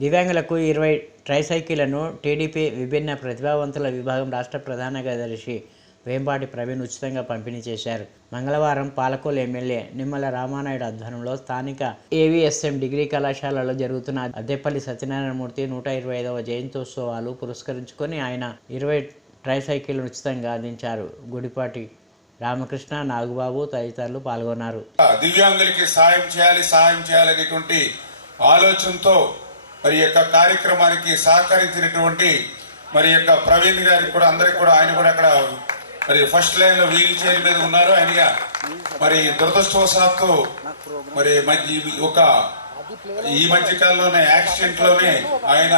దివ్యాంగులకు 20 ట్రైసైకిళ్లను టీడీపీ విభిన్న ప్రతిభావంతుల విభాగం రాష్ట్ర ప్రధాన కార్యదర్శి వేంపాటి ప్రవీణ్ ఉచితంగా పంపిణీ చేశారు. మంగళవారం పాలకొల్లు ఎమ్మెల్యే నిమ్మల రామానాయుడు ఆధ్వర్యంలో స్థానిక ఏవీఎస్ఎం డిగ్రీ కళాశాలలో జరుగుతున్న అద్దెపల్లి సత్యనారాయణమూర్తి 125వ జయంత్యోత్సవాలు పురస్కరించుకొని ఆయన 20 ట్రైసైకిళ్లను ఉచితంగా అందించారు. గుడిపాటి రామకృష్ణ, నాగుబాబు తదితరులు పాల్గొన్నారు. దివ్యాంగులకి సహాయం చేయాలనేటువంటి ఆలోచనతో మరి యొక్క కార్యక్రమానికి సహకరించినటువంటి మరి యొక్క ప్రవీణ్ గారికి కూడా అందరికి కూడా ఆయన కూడా అక్కడ మరి ఫస్ట్ లైన్ లో వీల్ చైర్ మీద ఉన్నారు. ఆయనగా మరి దురదృష్టవశాత్తు మరి ఈ మధ్య కాలంలోనే యాక్సిడెంట్ లోనే ఆయన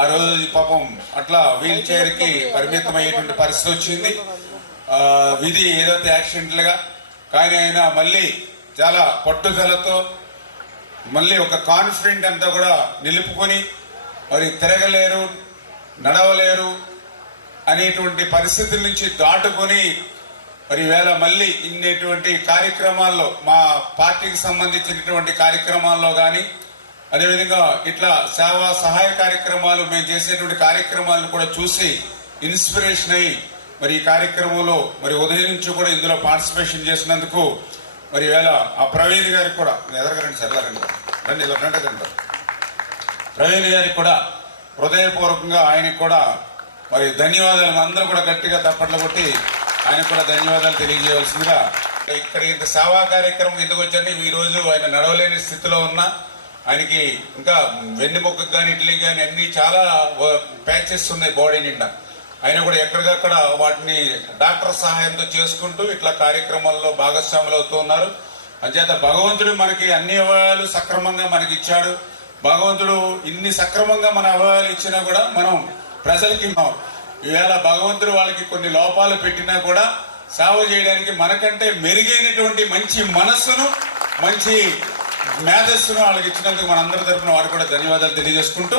ఆ రోజు పాపం అట్లా వీల్ చైర్ కి పరిమితం అయ్యేటువంటి పరిస్థితి వచ్చింది. విధి ఏదైతే యాక్సిడెంట్లుగా కానీ ఆయన మళ్ళీ చాలా పట్టుదలతో మళ్ళీ ఒక కాన్ఫిడెంట్ అంతా కూడా నిలుపుకొని మరి తిరగలేరు, నడవలేరు అనేటువంటి పరిస్థితుల నుంచి దాటుకొని మరి వేళ మళ్ళీ ఇన్నేటువంటి కార్యక్రమాల్లో మా పార్టీకి సంబంధించినటువంటి కార్యక్రమాల్లో కానీ అదేవిధంగా ఇట్లా సేవా సహాయ కార్యక్రమాలు మేము చేసేటువంటి కార్యక్రమాలను కూడా చూసి ఇన్స్పిరేషన్ అయ్యి మరి ఈ కార్యక్రమంలో మరి ఉదయం నుంచి కూడా ఇందులో పార్టిసిపేషన్ చేసినందుకు మరి వేళ ఆ ప్రవీణ్ గారికి కూడా ఎదరగరండి సార్ రండి ఇలా రండి ప్రవీణ్ గారికి కూడా హృదయపూర్వకంగా ఆయనకు కూడా మరి ధన్యవాదాలు. అందరూ కూడా గట్టిగా తప్పట్లు కొట్టి ఆయనకు కూడా ధన్యవాదాలు తెలియజేయవలసిందిగా. ఇక్కడ ఇంత సేవా కార్యక్రమం ఎందుకు వచ్చండి, ఈ రోజు ఆయన నడవలేని స్థితిలో ఉన్న ఆయనకి ఇంకా వెన్నెముక్కకు కానీ ఇడ్లీ కానీ అన్ని చాలా ప్యాచెస్ ఉన్నాయి బాడీ నిండా. ఆయన కూడా ఎక్కడికక్కడ వాటిని డాక్టర్ సహాయంతో చేసుకుంటూ ఇట్లా కార్యక్రమాల్లో భాగస్వాములు అవుతూ ఉన్నారు. అంచేత భగవంతుడు మనకి అన్ని అవయవాలు సక్రమంగా మనకి ఇచ్చాడు. భగవంతుడు ఇన్ని సక్రమంగా మన అవయవాలు ఇచ్చినా కూడా మనం ప్రజలకి ఈవేళ భగవంతుడు వాళ్ళకి కొన్ని లోపాలు పెట్టినా కూడా సేవ చేయడానికి మనకంటే మెరుగైనటువంటి మంచి మనస్సును, మంచి మేధస్సును వాళ్ళకి ఇచ్చినందుకు మనందరి తరఫున వారికి కూడా ధన్యవాదాలు తెలియజేసుకుంటూ